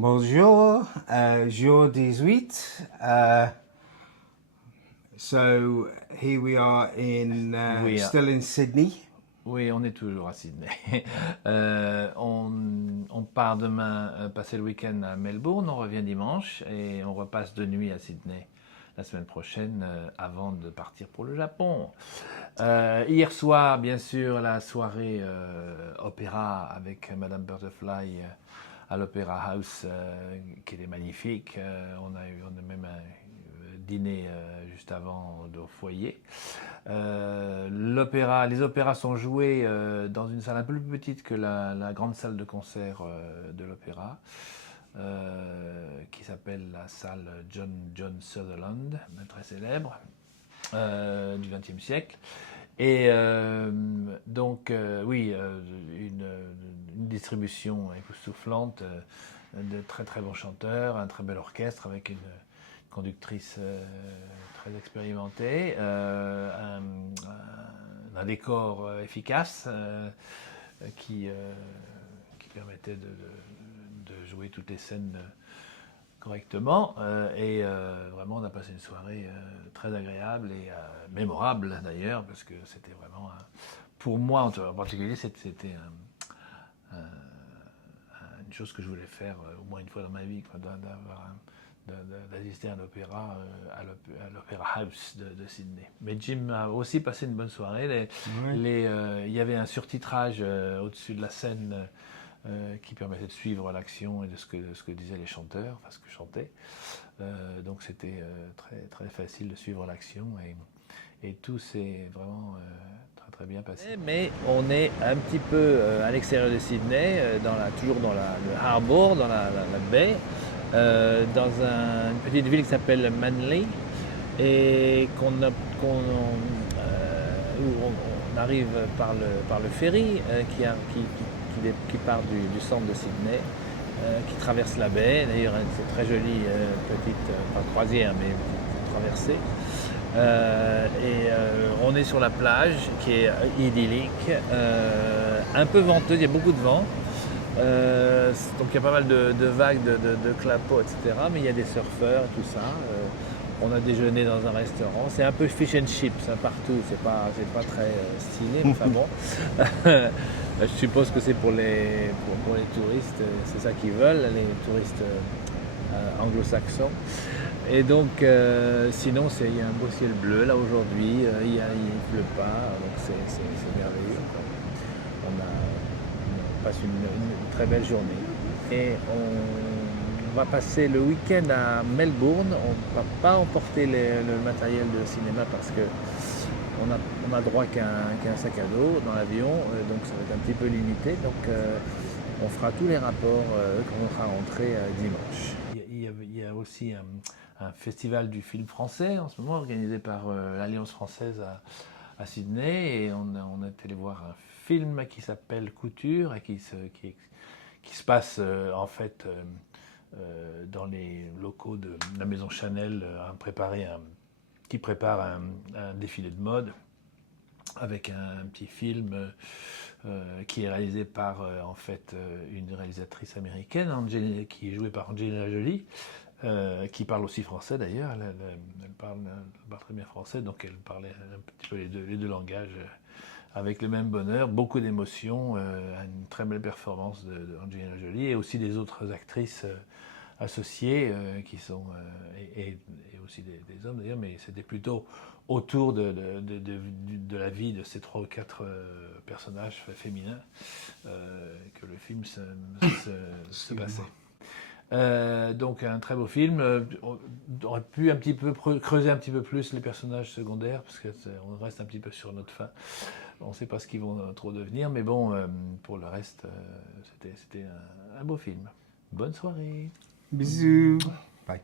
Bonjour, jour 18. So here we are still in Sydney. Oui, on est toujours à Sydney. On part demain passer le week-end à Melbourne, on revient dimanche et on repasse de nuit à Sydney la semaine prochaine avant de partir pour le Japon. Hier soir, bien sûr, la soirée opéra avec Madame Butterfly à l'Opéra House, qui est magnifique. On a même un dîner juste avant au foyer. Les opéras sont joués dans une salle un peu plus petite que la grande salle de concert de l'opéra, qui s'appelle la salle John Sutherland, très célèbre, du XXe siècle. Et oui, une distribution époustouflante de très très bons chanteurs, un très bel orchestre avec une conductrice très expérimentée, un décor efficace qui permettait de jouer toutes les scènes correctement, et vraiment on a passé une soirée très agréable et mémorable d'ailleurs, parce que c'était vraiment pour moi en particulier c'était une chose que je voulais faire au moins une fois dans ma vie, d'assister à un opéra à l'Opéra House de Sydney. Mais Jim a aussi passé une bonne soirée. Il y avait un surtitrage au-dessus de la scène qui permettait de suivre l'action et de ce que disaient les chanteurs, enfin ce que chantaient. Donc c'était très, très facile de suivre l'action et tout s'est vraiment très très bien passé. Mais on est un petit peu à l'extérieur de Sydney, toujours dans le harbour, dans la baie, dans une petite ville qui s'appelle Manly, et où on arrive par le ferry qui part du centre de Sydney, qui traverse la baie. D'ailleurs, c'est très joli, petite, pas croisière, mais petite traversée. On est sur la plage qui est idyllique, un peu venteuse, il y a beaucoup de vent. Donc il y a pas mal de vagues, de clapots, etc. Mais il y a des surfeurs et tout ça. On a déjeuné dans un restaurant. C'est un peu fish and chips partout. C'est pas très stylé, mais enfin bon. Je suppose que c'est pour les touristes. C'est ça qu'ils veulent, les touristes anglo-saxons. Et donc, sinon, il y a un beau ciel bleu là aujourd'hui. Il ne pleut pas, donc c'est merveilleux. On passe une très belle journée. Et on va passer le week-end à Melbourne. On ne va pas emporter le matériel de cinéma parce que on a droit qu'à un sac à dos dans l'avion, donc ça va être un petit peu limité. Donc on fera tous les rapports quand on sera rentré dimanche. Il y a aussi un festival du film français en ce moment organisé par l'Alliance française à Sydney, et on est allé voir un film qui s'appelle Couture et qui se passe en fait dans les locaux de la maison Chanel, qui prépare un défilé de mode avec un petit film qui est réalisé par en fait une réalisatrice américaine qui est jouée par Angelina Jolie, qui parle aussi français d'ailleurs. Elle parle très bien français, donc elle parlait un petit peu les deux langages avec le même bonheur, beaucoup d'émotions, une très belle performance d'Angelina Jolie et aussi des autres actrices associés qui sont, et aussi des hommes d'ailleurs, mais c'était plutôt autour de la vie de ces 3 ou 4 personnages féminins que le film se passait. Donc un très beau film. On aurait pu un petit peu creuser un petit peu plus les personnages secondaires, parce qu'on reste un petit peu sur notre fin. On ne sait pas ce qu'ils vont trop devenir, mais bon, pour le reste, c'était un beau film. Bonne soirée. Bisous. Bye.